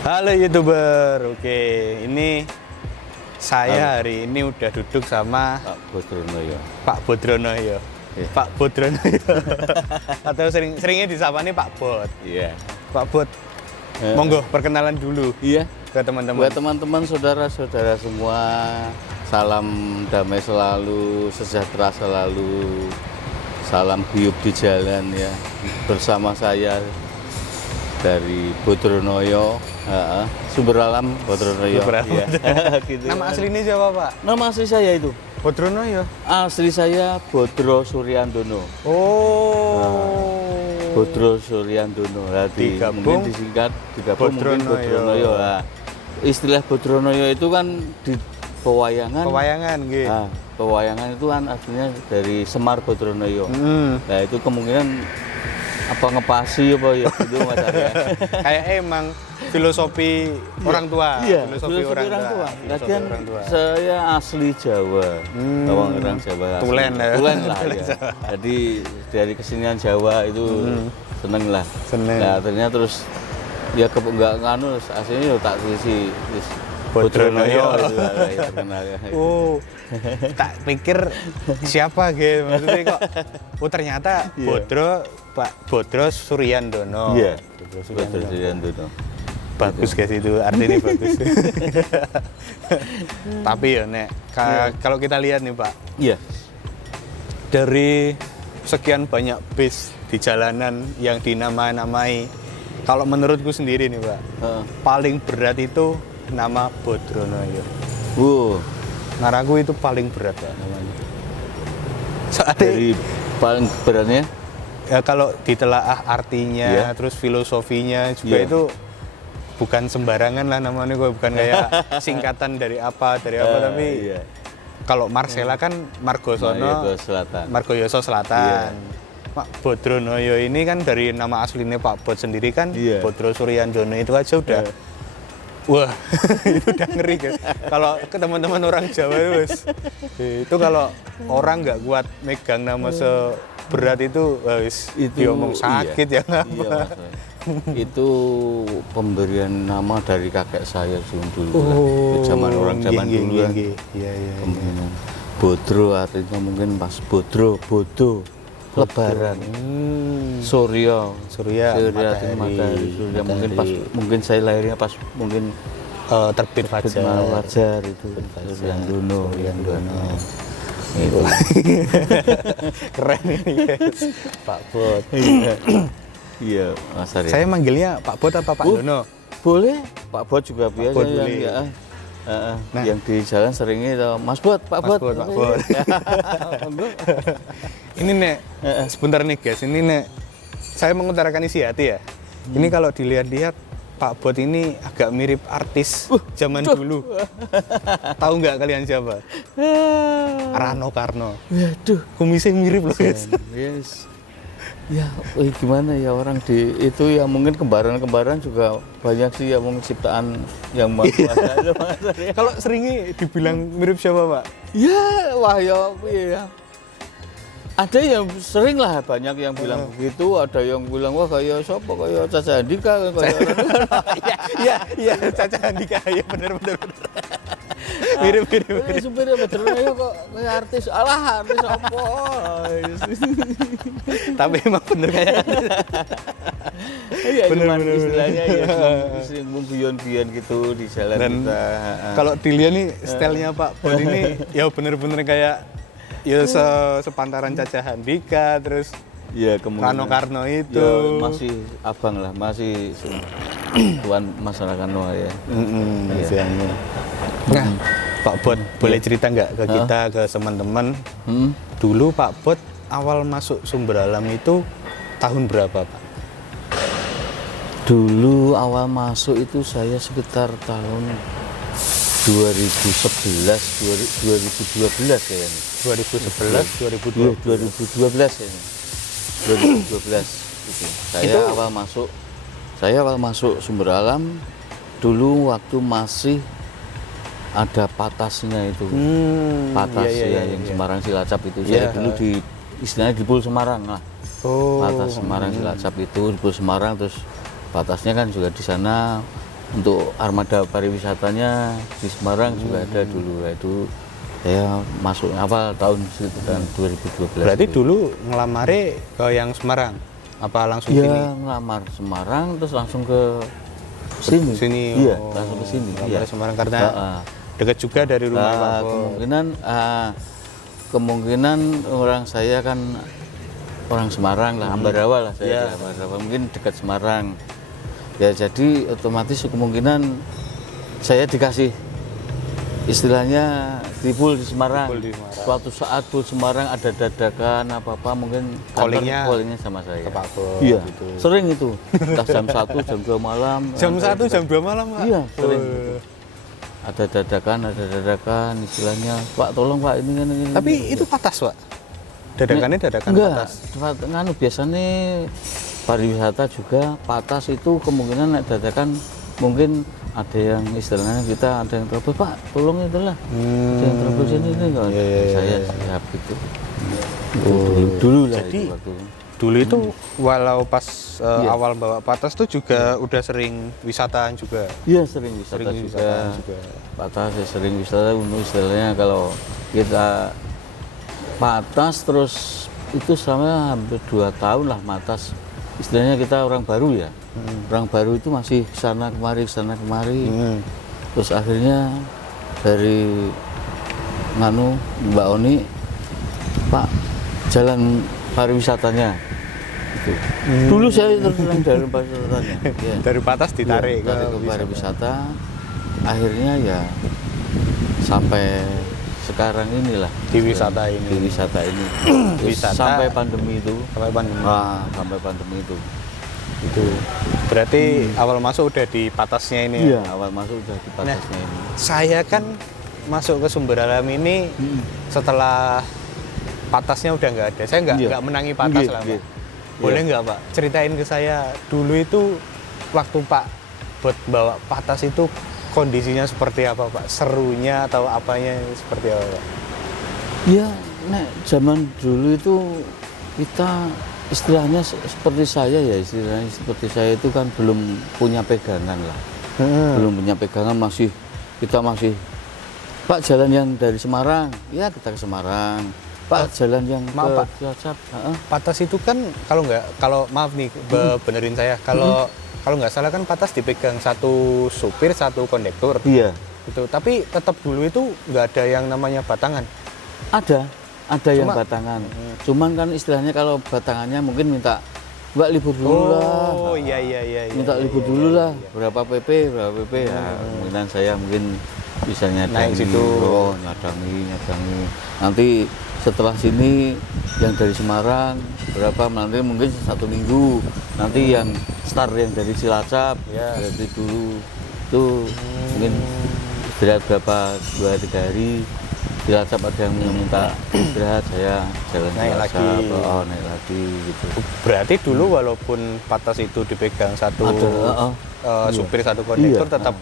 Halo YouTuber, oke ini saya hari ini udah duduk sama Pak Bodrono ya. Pak Bodrono ya. Iya. Pak Bodrono ya. Atau seringnya disapa nih Pak Bod. Iya. Pak Bod, monggo perkenalan dulu Iya. ke teman-teman. Buat teman-teman, saudara-saudara semua, salam damai selalu, sejahtera selalu, salam guyub di jalan ya. Bersama saya dari Bodronoyo, Sumber Alam Bodronoyo. Sumber Alam. Iya. Gitu. Nama aslinya siapa Pak? Nama asli saya itu. Bodrono ya. Asli saya Bodro Suryandono. Oh. Bodro Suryandono. Digabung Mungkin disingkat digabung mungkin Bodronoyo. Bodronoyo. Nah, istilah Bodronoyo itu kan di pewayangan. Pewayangan gitu. Nah, pewayangan itu kan aslinya dari Semar Bodronoyo. Nah, itu kemungkinan apa ngepasi apa ya gitu Mas Arya. Kayak emang filosofi orang tua. Iya, filosofi orang tua. Lagian Filosofi orang tua. saya asli Jawa. Orang Jawa. asli. Tulen ya. Tulen lah ya. Jadi dari kesenian Jawa itu seneng lah. Seneng. Nah, ternyata terus ya enggak nganu aslinya ya tak sisi Bodronoyo. itu lah, ya, terkenal ya. Oh, tak pikir siapa gitu maksudnya kok. Oh ternyata Iya. Pak Bodro Suryandono. Iya. Bodro Bodro Suryandono. Suryandono. Bagus guys itu artinya bagus. Tapi ya Nek, kalau kita lihat nih Pak, Iya. dari sekian banyak bis di jalanan yang dinamai-namai, kalau menurutku sendiri nih Pak, Heeh. paling berat itu nama Bodronoyo. Ngaraku itu paling berat Pak namanya. Soalnya Dari paling beratnya ya kalau ditelaah artinya, Iya. terus filosofinya juga Iya. itu bukan sembarangan lah namanya, kok bukan kayak singkatan dari apa tapi iya. kalau Marcella kan Margosono, Margosono Selatan. Margoyoso Selatan. Pak Bodronoyo ini kan dari nama aslinya Pak Bod sendiri kan, Iya. Bodro Suryandono itu aja udah wah, itu udah ngeri kan. Kalau ke teman-teman orang Jawa itu kalau orang nggak kuat megang nama seberat itu, diomong sakit ya ngapa. Iya, Mas. Itu pemberian nama dari kakek saya dulu lah. Zaman orang zaman dulu kan. Iya. Pemberian. Bodro artinya mungkin pas Bodro, Bodo, Lebaran. Surya artinya matahari. Surya mungkin pas mungkin saya lahirnya pas mungkin terbit fajar. Fajar itu. Suryandono. Itu. Keren ini guys, Pak Bod. Iya, Mas Arya. Saya manggilnya Pak Bod apa Pak Dono? Boleh, Pak Bod juga biasa Bod yang boleh. ya, Nah. yang di jalan seringnya itu Mas Bod, Pak Mas Bod. Bod, Pak Bod. Ini Nek, sebentar nih guys, ini Nek, saya mengutarakan isi hati ya. Ini kalau dilihat-lihat Pak Bod ini agak mirip artis zaman dulu. Tahu nggak kalian siapa? Rano Karno. Waduh, Kumisnya mirip loh guys. yes. Ya, gimana ya orang di itu ya mungkin kembaran-kembaran juga banyak sih ya mungkin ciptaan yang Maha Kuasa itu, Mas Arya. Kalau seringnya dibilang mirip siapa Pak? Ya, wah ya, iya. Ada yang sering lah banyak yang bilang begitu, ada yang bilang wah kayak siapa kayak Caca Andika kayak Iya, Caca Andika, ya benar. Mirip. supirnya Bodronoyo kok kayak artis, alah artis apa? Tapi emang bener kayak Iya, Bener, cuman bener. istilahnya ya sering guyon-guyon gitu di jalan dan kita. kalau dilihat nih stylenya Pak Bod ini ya bener-bener kayak ya sepantaran Caca Handika, terus Ya Rano Karno itu. ya, masih abang lah, masih tuan masyarakat Noah ya. Iya. Nah, Pak Bod boleh cerita nggak ke kita, ke teman-teman, dulu Pak Bod awal masuk Sumber Alam itu tahun berapa Pak? Dulu awal masuk itu saya sekitar tahun 2011 kayaknya. 2011, 2012. 2012 kayaknya. 2012 gitu. Saya awal masuk Sumber Alam dulu waktu masih ada patasnya itu. Patas iya, yang Semarang Cilacap itu. Saya dulu di istilahnya di Pul Semarang lah. Patas Semarang Cilacap itu di Pul Semarang, terus batasnya kan juga di sana untuk armada pariwisatanya di Semarang juga ada dulu. Itu saya masuk awal tahun sekitar 2012. Berarti itu. dulu ngelamare ke yang Semarang? Apa langsung Iya, sini? ngelamar Semarang terus langsung ke sini. Sini, Iya, oh. langsung ke sini. Ngelamar Iya. Semarang karena Heeh. dekat juga dari rumah Pak Bo. Kemungkinan orang saya kan orang Semarang lah, Ambarawa lah saya, Iya. di Ambarawa, mungkin dekat Semarang. Ya jadi otomatis kemungkinan saya dikasih istilahnya di pool di Semarang. Pool di Semarang. Suatu saat pool Semarang ada dadakan apa mungkin Callingnya sama saya. ke Pak Bo, Iya, gitu. sering itu. Entah jam 1, jam 2 malam. Jam 1, jam 2 malam, Pak? Iya, sering Oh. gitu. Ada dadakan istilahnya, Pak tolong Pak ini kan ini. Tapi itu patas, Pak? Dadakannya dadakan Enggak, patas? nganu biasanya pariwisata juga patas itu kemungkinan naik dadakan mungkin ada yang istilahnya kita ada yang trouble Pak tolong itulah ada yang trouble sini nih kalau Iya, iya, saya iya. siap gitu. Itu dulu lah Jadi, itu waktu. Dulu itu walau pas Iya. awal bawa patas tuh juga udah sering wisataan juga. Iya sering wisata Sering juga. wisataan juga. Patas ya sering wisata untuk istilahnya kalau kita patas terus itu sama hampir 2 tahun lah matas istilahnya kita orang baru ya. Orang baru itu masih kesana kemari terus akhirnya dari nganu Mbak Oni Pak jalan pariwisatanya itu. Dulu saya terus jalan pariwisatanya ya. Dari patas ditarik Iya, tarik ke wisata. pariwisata akhirnya ya sampai sekarang inilah Di wisata ini. di wisata ini Terus Wisata. sampai pandemi itu Sampai pandemi. sampai pandemi itu Itu. Berarti awal masuk udah di patasnya ini. iya Ya? awal masuk udah di batasnya ini Saya kan masuk ke Sumber Alam ini setelah patasnya udah nggak ada. Saya Iya. nggak menangi patas Iya, lah, iya. Pak. Boleh nggak, Pak? Ceritain ke saya dulu itu waktu Pak buat bawa patas itu kondisinya seperti apa, Pak? Serunya atau apanya seperti apa, Pak? ya nek zaman dulu itu kita istilahnya seperti saya ya istilahnya seperti saya itu kan belum punya pegangan lah belum punya pegangan kita masih Pak jalan yang dari Semarang ya kita ke Semarang Pak jalan yang maaf, Pak. ke Cilacap Patas itu kan kalau maaf nih benerin saya kalau nggak salah kan patas dipegang satu supir satu kondektur iya gitu. Tapi tetap dulu itu nggak ada yang namanya batangan. ada yang Cuma- batangan cuman kan istilahnya kalau batangannya mungkin minta Mbak libur dulu lah Oh iya. minta libur dulu lah berapa PP ya kemungkinan saya mungkin bisa Naik nyadangi situ. nyadangi nanti setelah sini yang dari Semarang berapa nanti mungkin 1 minggu nanti yang start yang dari Cilacap Ya. dari dulu itu mungkin istirahat berapa 2-3 hari Cilacap ada yang minta istirahat saya jalan Naik Cilacap lagi. naik lagi gitu Berarti dulu walaupun patas itu dipegang satu Ada, supir satu kondektur Iya, tetap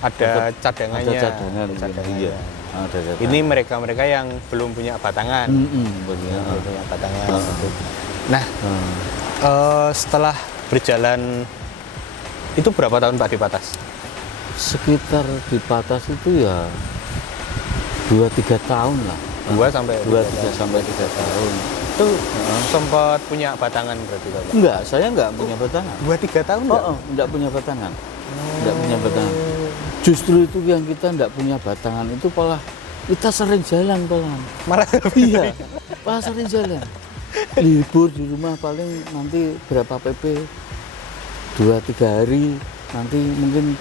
ada cadangannya. ada cadangan Ada cadangannya. iya ada cadangan. Ini mereka yang belum punya batangan. begitu. Belum punya batangan. gitu. Nah, Hmm. setelah berjalan itu berapa tahun Pak di patas? Sekitar di Patas itu ya 2-3 tahun lah 2 sampai 2-3 sampai 3 tahun Itu sempat punya batangan berarti Pak? enggak saya enggak punya batangan 2-3 tahun enggak? enggak punya batangan enggak punya batangan justru itu yang kita enggak punya batangan itu malah kita sering jalan pelan Malah iya malah sering jalan libur di rumah paling nanti berapa PP 2-3 hari nanti mungkin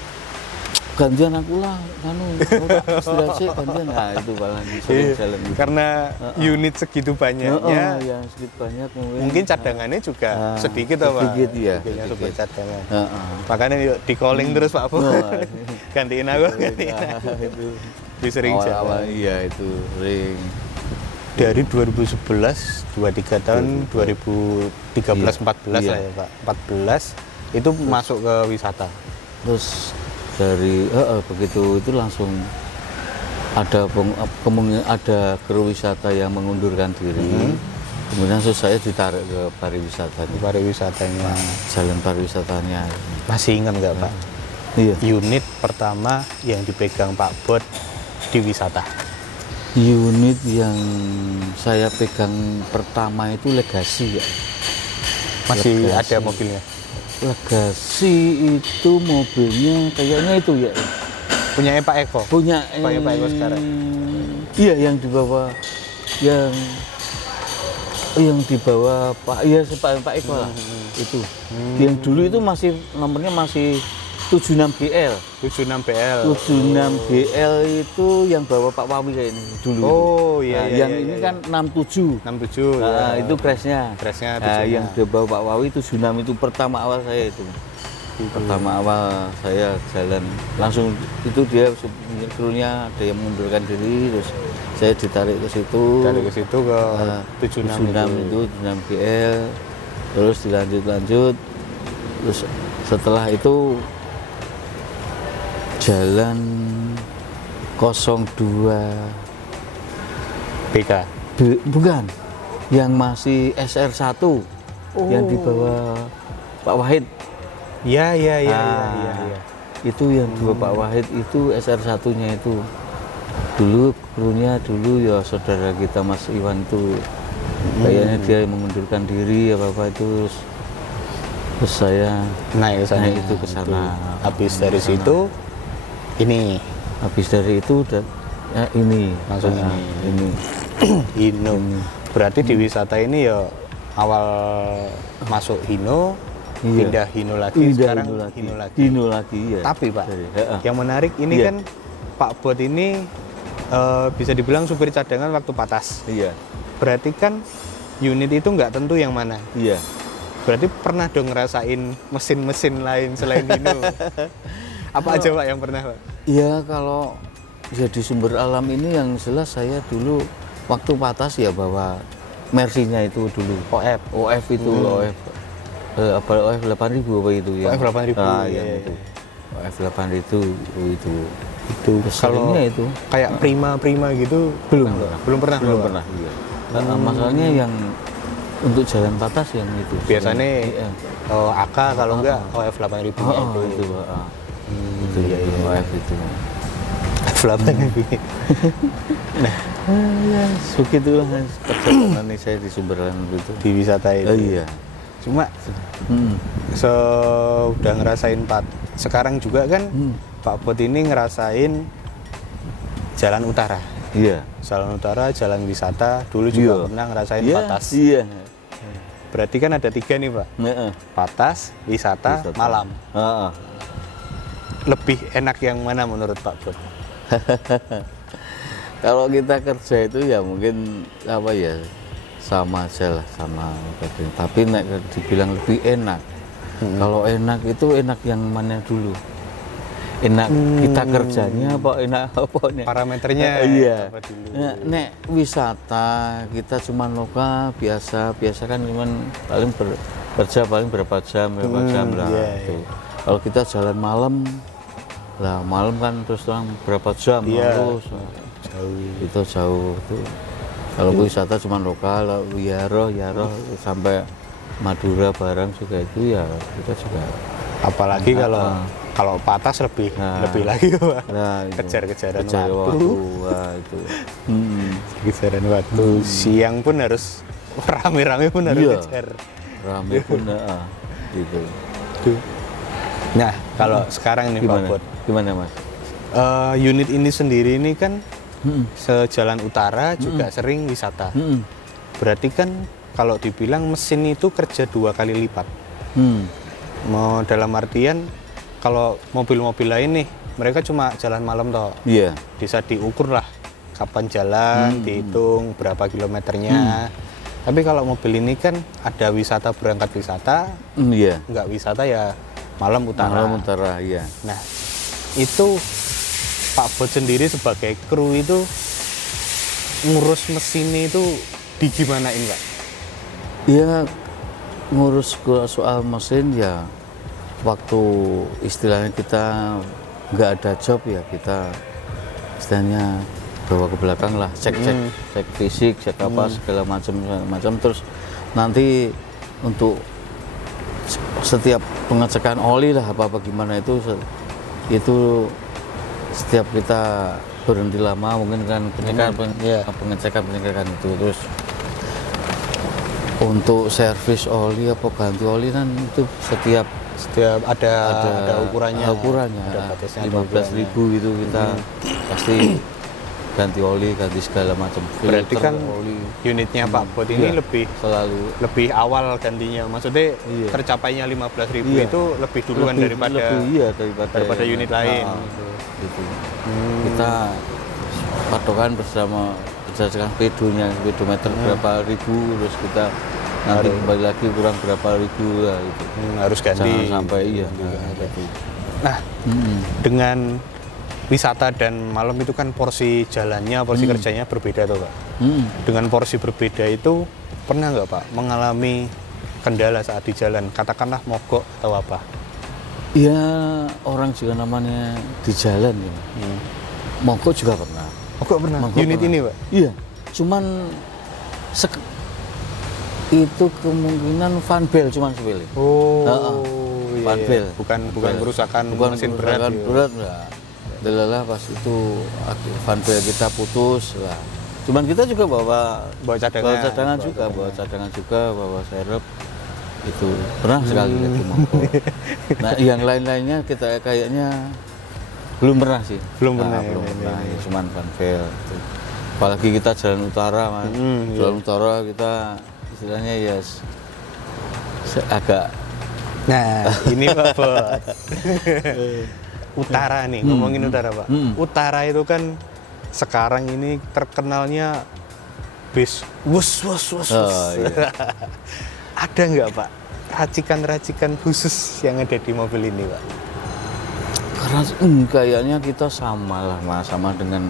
gantian aku lah istirahat sih gantian nah itu paling sering jalan gitu. Karena unit segitu banyaknya yang sedikit banyak mungkin cadangannya juga sedikit apa? sedikit ya Sedikitnya supaya cadangan. Heeh. Makanya yuk di calling terus Pak Bu. Wah. Gantiin aku, gantiin aku. Nah, itu Lebih sering awal-awal jalan. iya itu sering Dari 2011, 2-3 tahun, 2013, 14 Iya. lah ya Pak. 14 itu masuk ke wisata. terus dari begitu itu langsung ada kemungkinan ada kru wisata yang mengundurkan diri kemudian terus saya ditarik ke pariwisata Pariwisatanya. jalan pariwisatanya Masih ingat nggak Pak? Iya. unit pertama yang dipegang Pak Bot di wisata? Unit yang saya pegang pertama itu Legacy ya. Masih Legacy. ada mobilnya? Legacy itu mobilnya kayaknya itu ya. Punyanya Pak Eko? Punya Pak Eko sekarang? Iya, yang dibawa yang dibawa Pak Pak Eko lah. Itu. Yang dulu itu masih nomornya masih 76 GL. 76 BL. 76 GL itu yang bawa Pak Wawi kayak ini dulu. Oh itu. iya, Nah, iya, yang iya, ini iya. kan 67. 67 Nah, ya. itu crashnya. Crashnya Nah, 76. yang dibawa Pak Wawi itu 76 itu pertama awal saya itu. Pertama awal saya jalan langsung itu dia krunya ada yang mengundurkan diri, terus saya ditarik ke situ. Dari ke situ ke 76 itu 76 GL, terus dilanjut terus setelah itu jalan 02 BK. bukan yang masih SR1 yang dibawa Pak Wahid. Iya, iya, iya, Ah, iya, iya. Itu yang dua Pak Wahid itu SR1-nya itu. Dulu krunya dulu ya saudara kita Mas Iwan itu kayaknya dia mengundurkan diri apa itu terus saya Naik ke sana. naik itu ke sana. Habis dari situ ini Habis dari itu udah ya ini langsung Ah, ini Hino. Berarti di wisata ini ya awal masuk Hino, Iya. pindah Hino lagi, Pindah sekarang Hino lagi. Hino lagi. Hino lagi ya. Tapi Pak, Heeh. yang menarik ini Iya. kan Pak Bot ini bisa dibilang supir cadangan waktu patas. Iya. Berarti kan unit itu nggak tentu yang mana. Iya. Berarti pernah dong ngerasain mesin-mesin lain selain Hino. Apa aja Pak yang pernah Pak? Iya, kalau ya di sumber alam ini yang jelas saya dulu waktu patas ya bawa Mercy-nya itu dulu. OF itu OF apa OF 8000 apa itu ya? OF 8000, Ah, iya, yang iya. itu. OF 8000 itu. Itu kalau Seringnya itu kayak prima gitu belum belum pernah belum Pak? pernah. Iya. Masalahnya yang untuk jalan patas yang itu. Biasanya Iya. AK kalau enggak OF 8000 Oh, itu. itu. Itu iya, iya. OF itu. OF 8000. Ya, begitulah perjalanan nih saya di Sumberland itu. Di wisata itu. Oh, iya. Cuma udah ngerasain sekarang juga kan Pak Bot ini ngerasain jalan utara. Iya. Jalan utara, jalan wisata, dulu juga Iya. pernah ngerasain Iya, patas. Iya. Berarti kan ada 3 nih Pak. Heeh. Patas, wisata, Wisata. malam. Heeh. Lebih enak yang mana menurut Pak Bot? Kalau kita kerja itu ya mungkin apa ya sama aja lah sama tapi nek dibilang lebih enak. Kalau enak itu enak yang mana dulu? Enak kita kerjanya apa enak apa nih? Parameternya Iya. apa dulu? Nek wisata kita cuma lokal biasa kan cuman paling kerja paling berapa jam lah iya, itu. Kalau kita jalan malam lah malam kan terus terang berapa jam Iya. harus Jauh. itu jauh tuh. Kalau wisata cuma lokal, Yaro sampai Madura barang juga itu ya kita juga. Apalagi kalau patas lebih lagi Pak. Nah, itu. Kejar-kejaran Kejar waktu. wah, itu. Kejaran waktu. Siang pun harus rame-rame pun harus Iya. kejar. Rame pun gitu. Tuh. Nah, kalau sekarang nih Pak Gimana? Bot, Gimana Mas? unit ini sendiri ini kan sejalan utara juga sering wisata. Berarti kan kalau dibilang mesin itu kerja 2 kali lipat. Mau dalam artian kalau mobil-mobil lain nih mereka cuma jalan malam toh. Iya. Bisa diukur lah kapan jalan, dihitung berapa kilometernya. Tapi kalau mobil ini kan ada wisata berangkat wisata, Iya. nggak wisata ya malam utara. Malam utara, iya. Nah, itu Pak Bot sendiri sebagai kru itu ngurus mesinnya itu digimanain Pak? Ya ngurus soal mesin ya waktu istilahnya kita nggak ada job ya kita istilahnya bawa ke belakang lah cek fisik cek apa segala macam terus nanti untuk setiap pengecekan oli lah apa gimana itu itu setiap kita berhenti lama mungkin kan pengecekan itu, terus untuk servis oli apa ganti oli kan itu setiap ada ukurannya. Ada batasnya, 15.000 gitu kita pasti ganti oli, ganti segala macam. Berarti Filter, kan oli. unitnya Pak Bot ini Iya, lebih selalu awal gantinya. Maksudnya Iya. tercapainya 15.000 Iya. itu lebih duluan daripada unit lain. Gitu. Kita patokan berdasarkan speedometer berapa ribu, terus kita nanti kembali lagi kurang berapa ribu lah gitu. Harus ganti. Jangan sampai gitu. Nah, dengan wisata dan malam itu kan porsi jalannya, porsi kerjanya berbeda tuh Pak. Dengan porsi berbeda itu pernah nggak Pak mengalami kendala saat di jalan, katakanlah mogok atau apa? Ya orang juga namanya di jalan ya. Mogok juga pernah. Mogok pernah. Mogok Unit pernah. ini Pak? Iya. Cuman itu kemungkinan fan bel cuman sepele. Iya, fan bel. Bukan kerusakan mesin berat. Kerusakan berat enggak. Delalah pas itu fan bel kita putus lah. Cuman kita juga bawa cadangan juga, bawa serep. Itu pernah sekali itu mogok. Nah, yang lain-lainnya kita kayaknya belum pernah sih. Belum pernah. Ya, cuman fan bel. Gitu. Apalagi kita jalan utara, Mas. Jalan utara kita istilahnya ya agak. Nah, ini Pak Bot. Utara nih, ngomongin utara Pak. Utara itu kan sekarang ini terkenalnya bis wus. Iya. Ada nggak Pak racikan-racikan khusus yang ada di mobil ini Pak? Karena kayaknya kita sama lah Mas, sama dengan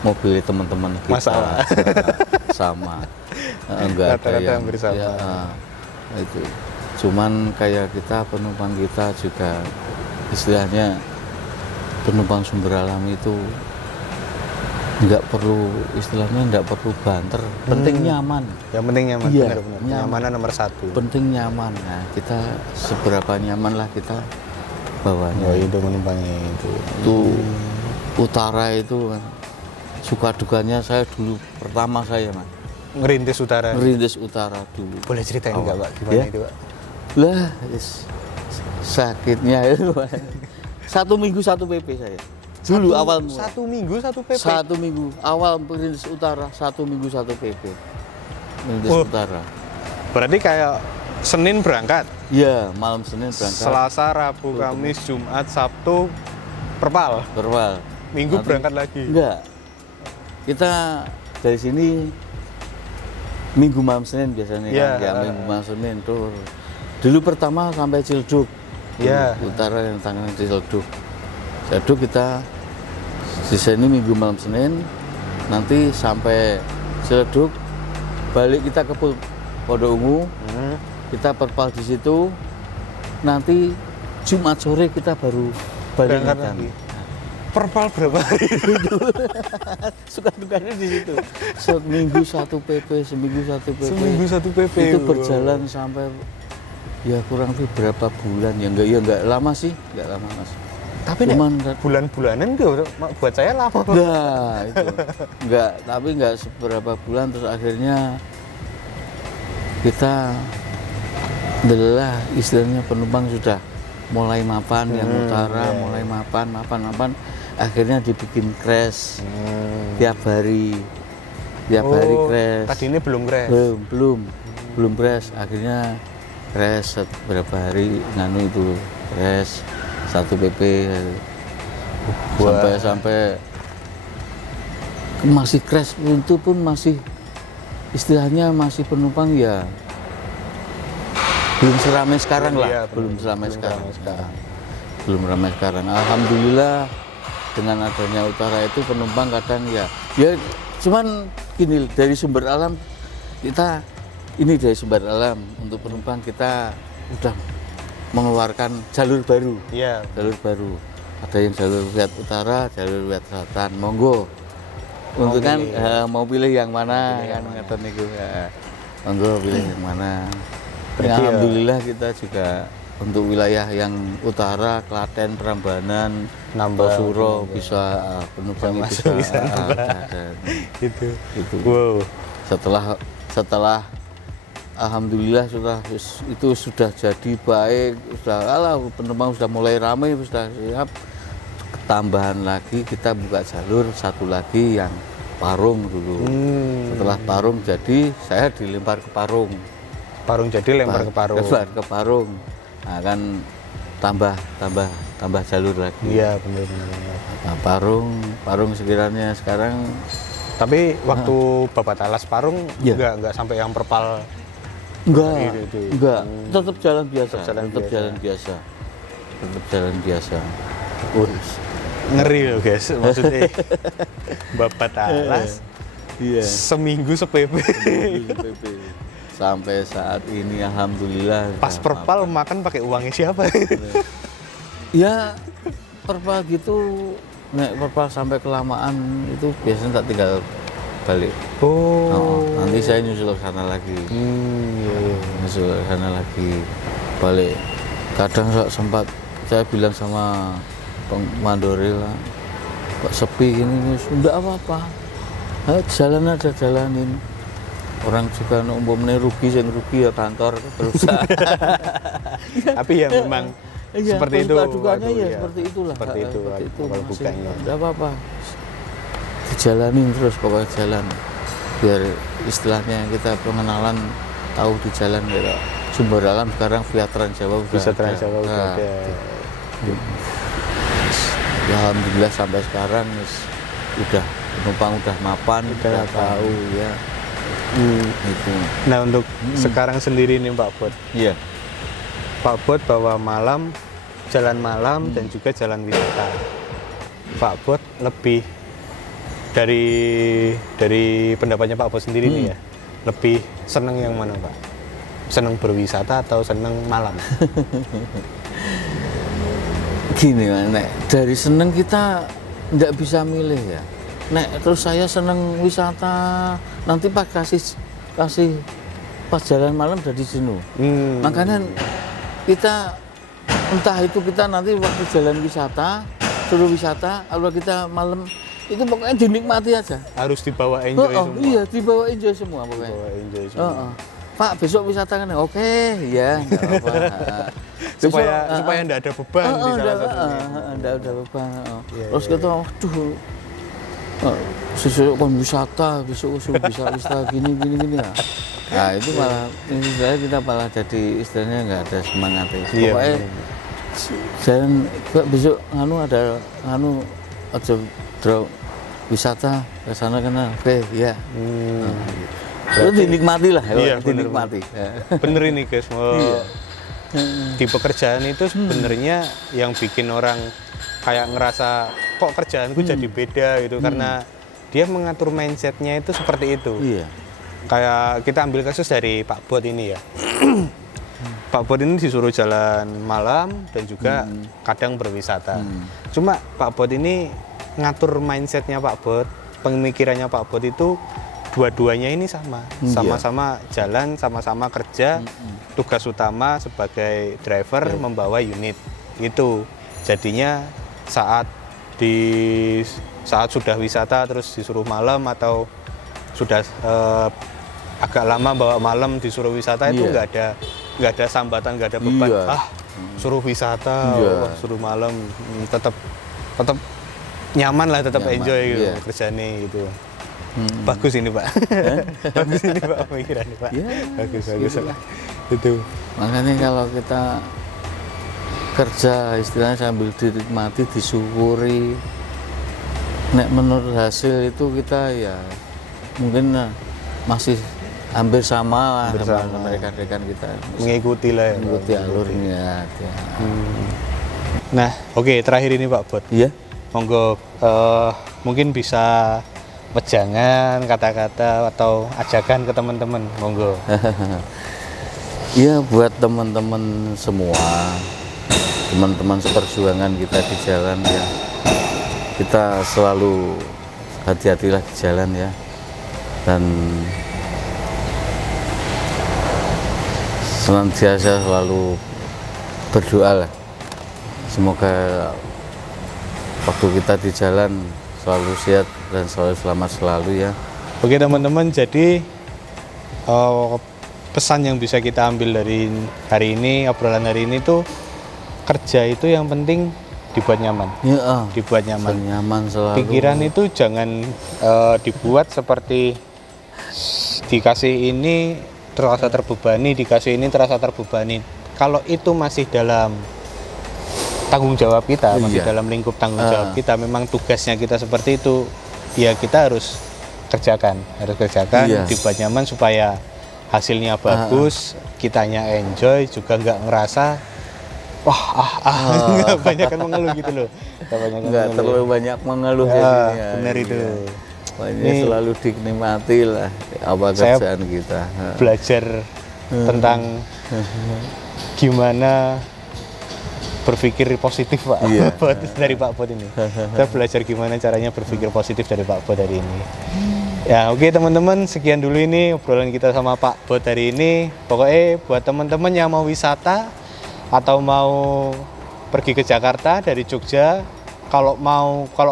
mobil teman-teman kita. Masalah. Sama. Enggak ada yang hampir sama. Ya, itu. Cuman kayak kita penumpang kita juga istilahnya penumpang sumber alam itu nggak perlu banter, penting nyaman. Yang penting nyaman, Iya, benar-benar. Nyamanan nomor satu. Penting nyaman. Nah, kita seberapa nyaman lah kita bawanya. Oh, itu menumpangnya itu. Itu utara itu kan suka dukanya saya dulu pertama saya Mas. Ngerintis utara dulu. Boleh ceritain nggak Pak gimana Ya? itu Pak? Lah, sakitnya itu Pak. 1 minggu 1 PP saya. Dulu awal mulai. 1 minggu 1 PP. 1 minggu awal merintis utara, 1 minggu 1 PP. Merintis utara. Berarti kayak Senin berangkat, Iya, malam Senin berangkat. Selasa, Rabu, Kamis, Jumat, Sabtu perpal. Minggu Nanti- berangkat lagi. Enggak. Kita dari sini Minggu malam Senin biasanya Iya. kan. Ya, Minggu malam Senin tuh. Dulu pertama sampai Ciledug. Iya. Utara yang tangan Ciledug. Ciledug kita di sini Minggu malam Senin, nanti sampai Ciledug, balik kita ke Pondok Ungu, kita perpal di situ, nanti Jumat sore kita baru balik Berangkat Medan. lagi. Perpal berapa hari? Suka dukanya di situ. Seminggu 1 PP, seminggu 1 PP. Seminggu 1 PP. Itu berjalan sampai ya kurang lebih berapa bulan ya enggak lama sih, enggak lama Mas. Tapi Cuman bulan-bulanan tuh buat saya lama. nah, itu. Enggak seberapa bulan terus akhirnya kita adalah istilahnya penumpang sudah mulai mapan yang utara, mulai mapan, akhirnya dibikin crash tiap hari crash. Tadi ini belum crash. belum crash, akhirnya crash berapa hari nganu itu crash 1 PP sampai masih crash itu pun masih istilahnya masih penumpang ya belum seramai sekarang lah, Iya, belum seramai sekarang. Belum ramai sekarang. Alhamdulillah dengan adanya utara itu penumpang kadang ya cuman gini dari sumber alam kita dari sumber alam untuk penumpang kita udah mengeluarkan jalur baru. Iya. Jalur baru. Ada yang jalur Wiat Utara, jalur Wiat Selatan. Monggo. Untuk kan mau pilih yang mana kan ngeten niku. Monggo pilih yang mana. Berarti Alhamdulillah kita juga untuk wilayah yang utara, Klaten, Prambanan, Nambah. Suro bisa penumpangnya Bisa nambah. ada. Itu. Itu. Wow. Setelah alhamdulillah itu sudah jadi baik, penumpang sudah mulai ramai, sudah siap. Tambahan lagi kita buka jalur satu lagi yang Parung dulu. Setelah Parung jadi saya dilempar ke Parung. Parung jadi lempar ke Parung. Lempar ke Parung. Nah, kan tambah jalur lagi. Iya, benar. Nah, Parung sekiranya sekarang. Tapi waktu Bapak Talas Parung Iya. nggak sampai yang perpal. Enggak. Itu. Tetap jalan biasa. Tetap jalan biasa. Ngeri loh guys, maksudnya Bapak Talas Iya. seminggu sepepe. Sampai saat ini alhamdulillah. Pas perpal makan pakai uangnya siapa? Ya perpal gitu, naik perpal sampai kelamaan itu biasanya tak tinggal balik. Nanti saya nyusul ke sana lagi. Nyusul ke sana lagi, balik. Kadang sempat saya bilang sama Mandori lah, kok sepi gini, enggak apa-apa. Jalan aja, jalanin. Orang juga umpamanya rugi ya kantor perusahaan. Tapi ya memang seperti itu. Dukanya ya seperti itulah. Seperti itu kalau bukanya. Enggak apa-apa. Dijalanin terus pokoknya jalan. Biar istilahnya kita pengenalan tahu di jalan gitu. Sumber Alam sekarang via Trans Jawa Bisa Trans Jawa udah ada. Ya, alhamdulillah sampai sekarang udah penumpang udah mapan, udah tahu ya. Itu. Nah untuk sekarang sendiri nih Pak Bot. Iya. Pak Bot bawa jalan malam dan juga jalan wisata. Pak Bot lebih dari pendapatnya Pak Bot sendiri nih ya. Lebih seneng yang mana Pak? Seneng berwisata atau seneng malam? Gini Nek, dari seneng kita nggak bisa milih ya. Nek terus saya seneng wisata, nanti kasih pas jalan malam jadi jenuh. Makanya kita entah itu kita nanti waktu jalan wisata, suruh wisata, kalau kita malam itu pokoknya dinikmati aja. Harus dibawa enjoy semua. Iya, dibawa enjoy semua pokoknya. Dibawa enjoy semua. Pak besok wisata kan, oke, ya nggak apa-apa. supaya enggak ada beban di salah satunya. Enggak ada beban. Iya, Terus kita, aduh, besok bisa wisata gini ya. Nah itu malah istilahnya kita malah jadi istilahnya nggak ada semangat ya. Iya, Pokoknya jalan besok aja draw wisata ke sana kan, oke ya. Itu dinikmati lah, Iya, dinikmati. Bener ini guys, di pekerjaan itu sebenarnya yang bikin orang kayak ngerasa kok kerjaanku jadi beda gitu karena dia mengatur mindsetnya itu seperti itu. Iya. Kayak kita ambil kasus dari Pak Bot ini ya. Pak Bot ini disuruh jalan malam dan juga kadang berwisata. Cuma Pak Bot ini ngatur mindsetnya Pak Bot, pemikirannya Pak Bot itu dua-duanya ini sama-sama jalan, sama-sama kerja. Tugas utama sebagai driver membawa unit itu. Jadinya saat sudah wisata terus disuruh malam atau sudah agak lama bawa malam disuruh wisata itu nggak ada sambatan, nggak ada beban. Suruh wisata, suruh malam, tetap nyaman lah, tetap enjoy gitu kerjanya gitu. Bagus ini Pak. Bagus ini Pak pemikirannya Pak. Bagus lah. Itu. Makanya kalau kita kerja istilahnya sambil dinikmati, disyukuri. Nek menurut hasil itu kita ya mungkin masih hampir sama lah sama rekan-rekan kita. Mengikuti lah ya. Mengikuti alurnya. Nah, oke, terakhir ini Pak Bot. Iya. Monggo mungkin bisa wejangan kata-kata atau ajakan ke teman-teman, monggo. Iya, buat teman-teman semua, teman-teman seperjuangan kita di jalan ya, kita selalu hati-hatilah di jalan ya, dan senantiasa selalu berdoa lah. Semoga waktu kita di jalan selalu sehat dan selalu selamat selalu ya. Oke teman-teman, jadi pesan yang bisa kita ambil dari hari ini, obrolan hari ini tuh, kerja itu yang penting dibuat nyaman. Ya, Dibuat nyaman. nyaman selalu. Pikiran itu jangan dibuat seperti dikasih ini terasa terbebani, dikasih ini terasa terbebani. Kalau itu masih dalam tanggung jawab kita, masih dalam lingkup tanggung jawab kita, memang tugasnya kita seperti itu, ya kita harus kerjakan, dibuat nyaman supaya hasilnya bagus, kitanya enjoy, juga nggak ngerasa nggak banyak kan mengeluh gitu loh, nggak terlalu banyak mengeluh jadinya. Benar itu. Ini selalu dinikmati lah apa kerjaan kita. Belajar tentang gimana berpikir positif Pak. Iya. Dari Pak Bot ini. Kita belajar gimana caranya berpikir positif dari Pak Bot hari ini. Ya oke teman-teman, sekian dulu ini obrolan kita sama Pak Bot hari ini. Pokoknya buat teman-teman yang mau wisata atau mau pergi ke Jakarta dari Jogja, kalau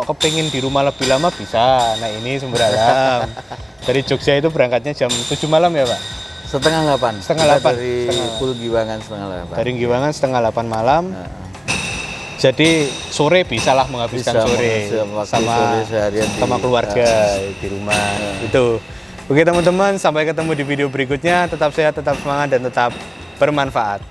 kepingin di rumah lebih lama bisa. Nah ini Sumber Alam. Dari Jogja itu berangkatnya jam 7 malam ya Pak? Setengah 8. Dari Pulau Giwangan setengah 8. Dari Giwangan setengah 8 malam. Jadi sore bisalah menghabiskan sore sama keluarga di rumah. Itu. Oke teman-teman, sampai ketemu di video berikutnya. Tetap sehat, tetap semangat, dan tetap bermanfaat.